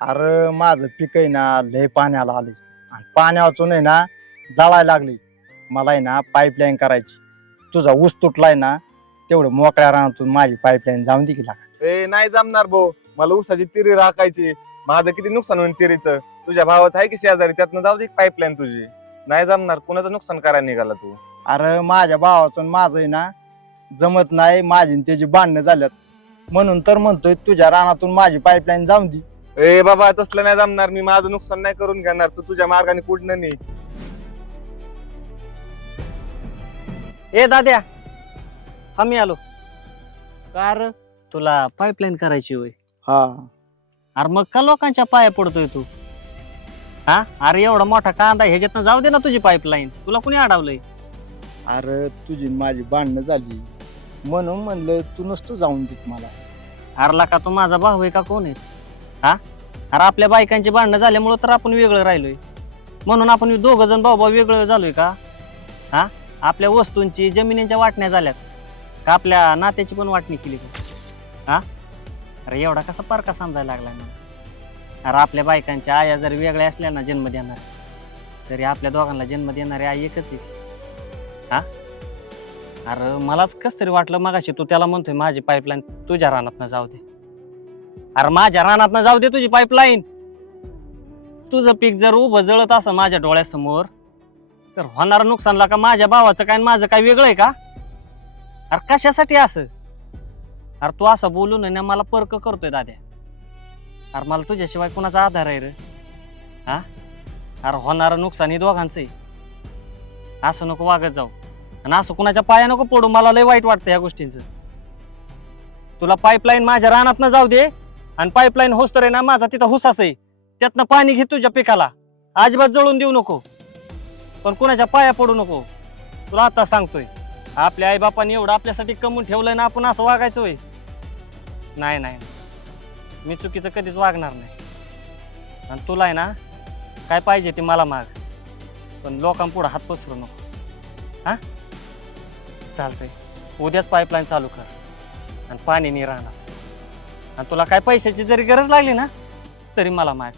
अरे माझं पीक आहे ना लय पाण्याला आले आणि पाण्यावाचून आहे ना जाळायला लागले. मला आहे ना पाईपलाईन करायची. तुझा ऊस तुटलाय ना तेवढं मोकळ्या रानातून माझी पाईपलाईन जाऊन दे की लागा. ए नाही जमणार भाऊ, मला ऊसाची तिरी राखायची. माझं किती नुकसान होईल तिरीचं. तुझ्या भावाचं आहे की शेजारी, त्यातनं जाऊ दे पाईपलाईन तुझी. नाही जमणार, कुणाचं नुकसान करायला निघाला तू. अरे माझ्या भावाचं आणि माझं आहे ना जमत नाही. माझी आणि त्याची भांडणं झाल्यात म्हणून तर म्हणतोय तुझ्या रानातून माझी पाईपलाईन जाऊन दे. ए बाबा तसलं नाही जमणार, मी माझं नुकसान नाही करून घेणार. तू तुझ्या मार्गाने कुठनं नाही. ए दाद्या, आम्ही आलो. कार तुला पाईपलाईन करायची होय? हा अरे मग का लोकांच्या पाया पडतोय तू? हा अरे एवढा मोठा कांदा ह्याच्यातनं जाऊ दे ना तुझी पाईपलाईन. तुला कुणी अडवलंय? अरे तुझी आणि माझी भांडणं झाली म्हणून म्हणलं तू नसतो जाऊन देत मला. अरला का तू माझा भाऊ आहे का कोण आहे? हा अरे आपल्या बायकांची भांडणं झाल्यामुळं तर आपण वेगळं राहिलोय. म्हणून आपण दोघ जण भाऊ भाऊ वेगळं झालोय का? हा आपल्या वस्तूंची जमिनींच्या वाटण्या झाल्यात का? आपल्या नात्याची पण वाटणी केली का? हा अरे एवढा कसा पारका समजायला लागला ना? अरे आपल्या बायकांच्या आया जर वेगळ्या असल्या ना जन्म देणार, तरी आपल्या दोघांना जन्म देणारी आई एकच आहे. हा अरे मलाच कस तरी वाटलं मगाशी तू त्याला म्हणतोय माझी पाईपलाईन तुझ्या रानात न जाऊ दे. अरे माझ्या रानात न जाऊ दे तुझी पाईपलाईन. तुझं पीक जर उभं जळत असं माझ्या डोळ्यासमोर तर होणार नुकसानला का माझ्या भावाचं काय माझं काय वेगळं आहे का? अरे कशासाठी असं? अरे तू असं बोलून ना मला पर्क करतोय दाद्या. अरे मला तुझ्याशिवाय कुणाचा आधार आहे रे? हा अरे होणारं नुकसान हे दोघांचं आहे. असं नको वागत जाऊ आणि असं कुणाच्या पाया नको पडू. मला लय वाईट वाटतं या गोष्टींचं. तुला पाईपलाईन माझ्या रानात न जाऊ दे आणि पाईपलाईन होस तर आहे ना माझा तिथं हुसास आहे त्यातनं पाणी घे तुझ्या पिकाला. अजिबात जळून देऊ नको, पण कुणाच्या पाया पडू नको. तुला आता सांगतोय, आपल्या आई बापाने एवढं आपल्यासाठी कमवून ठेवलंय ना, आपण असं वागायचं होय? नाही नाही, मी चुकीचं कधीच वागणार नाही. आणि तुला आहे ना काय पाहिजे ते मला माग, पण लोकांपुढं हात पसरू नको. हा चालतंय, उद्याच पाईपलाईन चालू कर आणि पाणी नाही राहणार. आणि तुला काय पैशाची जरी गरज लागली ना तरी मला माग.